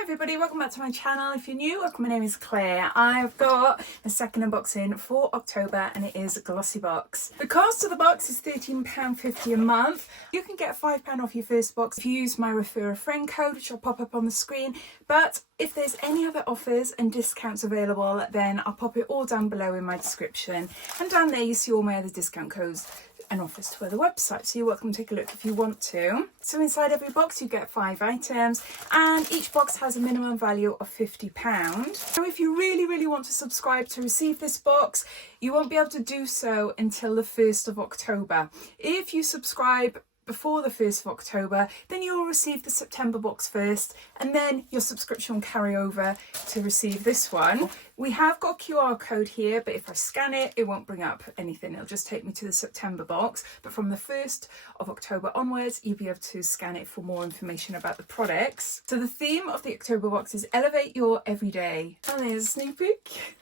Hi everybody, welcome back to my channel. If you're new, welcome, my name is Claire. I've got the second unboxing for October and it is Glossybox. The cost of the box is £13.50 a month. You can get £5 off your first box if you use my refer a friend code, which will pop up on the screen. But if there's any other offers and discounts available, then I'll pop it all down below in my description. And down there you see all my other discount codes and offers to other websites, so you're welcome to take a look if you want to. So inside every box you get 5 items and each box has a minimum value of £50. So if you really want to subscribe to receive this box, you won't be able to do so until the 1st of October. If you subscribe before the 1st of October, then you'll receive the September box first, and then your subscription will carry over to receive this one. We have got a QR code here, but if I scan it, it won't bring up anything. It'll just take me to the September box. But from the 1st of October onwards, you'll be able to scan it for more information about the products. So the theme of the October box is Elevate Your Everyday. And there's a sneak peek.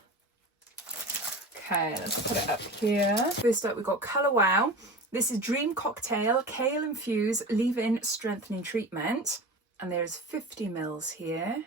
Okay, let's put it up here. First up, we've got Colour Wow. This is Dream Cocktail Kale Infused Leave-In Strengthening Treatment, and there's 50 ml here.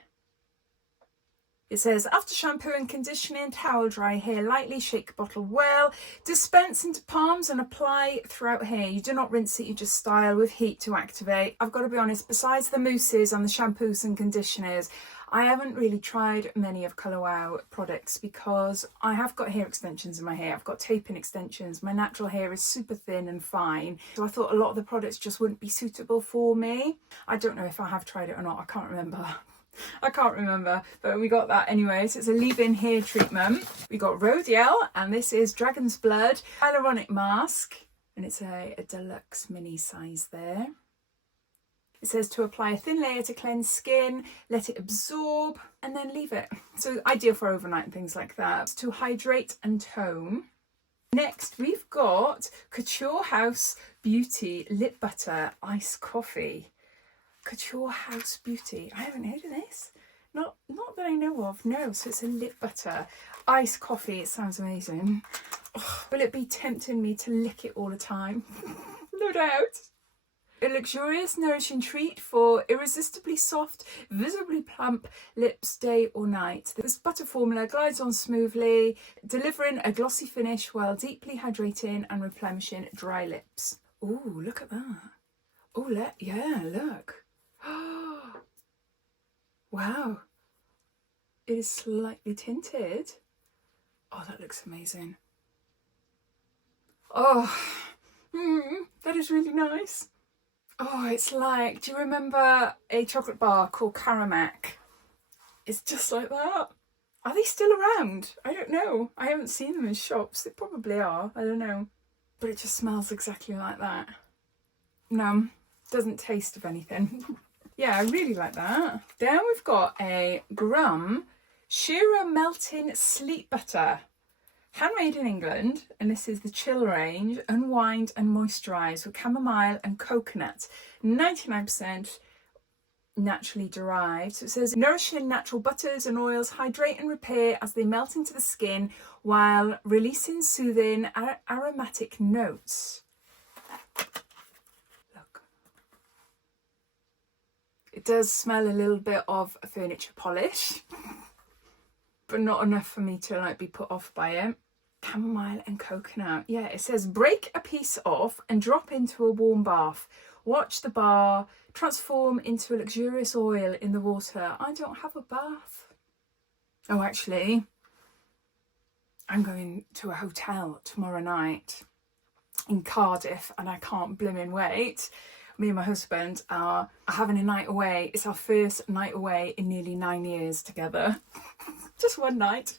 It says, after shampoo and conditioning, towel dry hair lightly, shake bottle well, dispense into palms and apply throughout hair. You do not rinse it, you just style with heat to activate. I've got to be honest, besides the mousses and the shampoos and conditioners, I haven't really tried many of Colour Wow products because I have got hair extensions in my hair. I've got tape-in extensions. My natural hair is super thin and fine. So I thought a lot of the products just wouldn't be suitable for me. I don't know if I have tried it or not. I can't remember. But we got that anyway. So it's a leave-in hair treatment. We got Rodiel, and this is Dragon's Blood Hyaluronic Mask. And it's a deluxe mini size there. It says to apply a thin layer to cleanse skin, let it absorb, and then leave it. So ideal for overnight and things like that. To hydrate and tone. Next, we've got Couture House Beauty Lip Butter Iced Coffee. Couture House Beauty. I haven't heard of this. Not that I know of, no. So it's a lip butter. Iced coffee, it sounds amazing. Oh, will it be tempting me to lick it all the time? No doubt. A luxurious, nourishing treat for irresistibly soft, visibly plump lips day or night. This butter formula glides on smoothly, delivering a glossy finish while deeply hydrating and replenishing dry lips. Oh, look at that. Oh, yeah, look. Wow. It is slightly tinted. Oh, that looks amazing. Oh, that is really nice. Oh, it's like, do you remember a chocolate bar called Caramac? It's just like that. Are they still around? I don't know. I haven't seen them in shops. They probably are. I don't know. But it just smells exactly like that. No, doesn't taste of anything. Yeah, I really like that. Then we've got a Grum Shearer Melting Sleep Butter. Handmade in England, and this is the chill range, unwind and moisturise with chamomile and coconut, 99% naturally derived. So it says nourishing natural butters and oils hydrate and repair as they melt into the skin while releasing soothing aromatic notes. Look. It does smell a little bit of furniture polish. But not enough for me to like be put off by it. Chamomile and coconut. Yeah, it says break a piece off and drop into a warm bath. Watch the bar transform into a luxurious oil in the water. I don't have a bath. Oh, actually, I'm going to a hotel tomorrow night in Cardiff and I can't blimmin' wait. Me and my husband are having a night away. It's our first night away in nearly 9 years together. Just one night.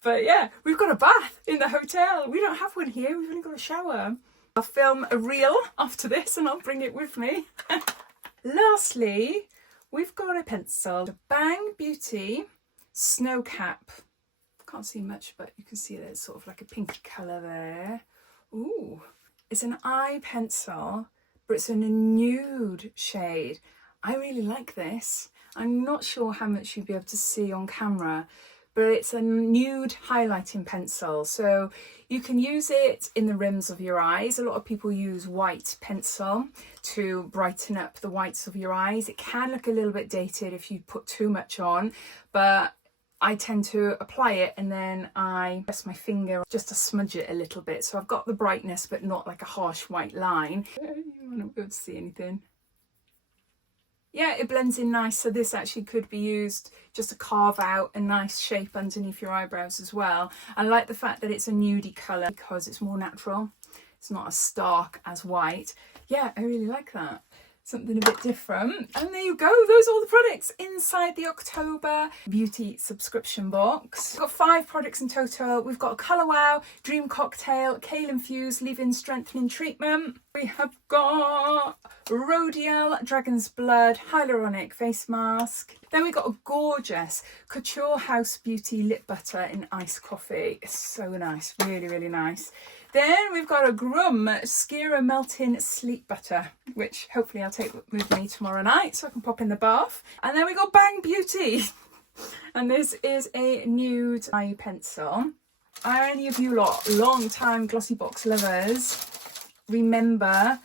But yeah, we've got a bath in the hotel. We don't have one here. We've only got a shower. I'll film a reel after this and I'll bring it with me. Lastly, we've got a pencil. The Bang Beauty Snow Cap. Can't see much, but you can see there's sort of like a pinky colour there. Ooh, it's an eye pencil, but it's in a nude shade. I really like this. I'm not sure how much you'll be able to see on camera, but but it's a nude highlighting pencil. So you can use it in the rims of your eyes. A lot of people use white pencil to brighten up the whites of your eyes. It can look a little bit dated if you put too much on, but I tend to apply it and then I press my finger just to smudge it a little bit. So I've got the brightness, but not like a harsh white line. You won't be able to see anything. Yeah, it blends in nice. So this actually could be used just to carve out a nice shape underneath your eyebrows as well. I like the fact that it's a nudie colour because it's more natural. It's not as stark as white. Yeah, I really like that. Something a bit different. And there you go, those are all the products inside the October beauty subscription box. We've got 5 products in total. We've got a Colour Wow Dream Cocktail Kale Infused Leave-In Strengthening Treatment. We have got Rhodial Dragon's Blood Hyaluronic Face Mask. Then we got a gorgeous Couture House Beauty Lip Butter in Iced Coffee. It's so nice, really, really nice. Then we've got a Grum Skira Melting Sleep Butter, which hopefully I'll take with me tomorrow night so I can pop in the bath. And then we got Bang Beauty. And this is a nude eye pencil. Are any of you lot long-time Glossybox lovers remember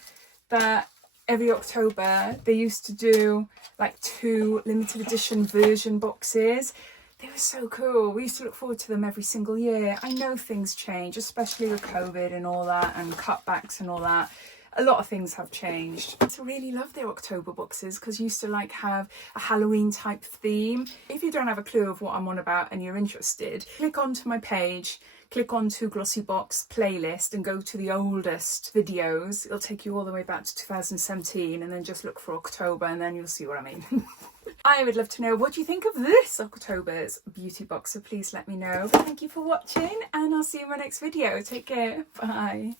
that every October they used to do like 2 limited edition version boxes? They were so cool. We used to look forward to them every single year. I know things change, especially with COVID and all that, and cutbacks and all that. A lot of things have changed. I really love their October boxes because you used to like have a Halloween type theme. If you don't have a clue of what I'm on about and you're interested, click onto my page, click onto Glossybox playlist and go to the oldest videos. It'll take you all the way back to 2017 and then just look for October and then you'll see what I mean. I would love to know what do you think of this October's beauty box, so please let me know. Thank you for watching and I'll see you in my next video. Take care. Bye.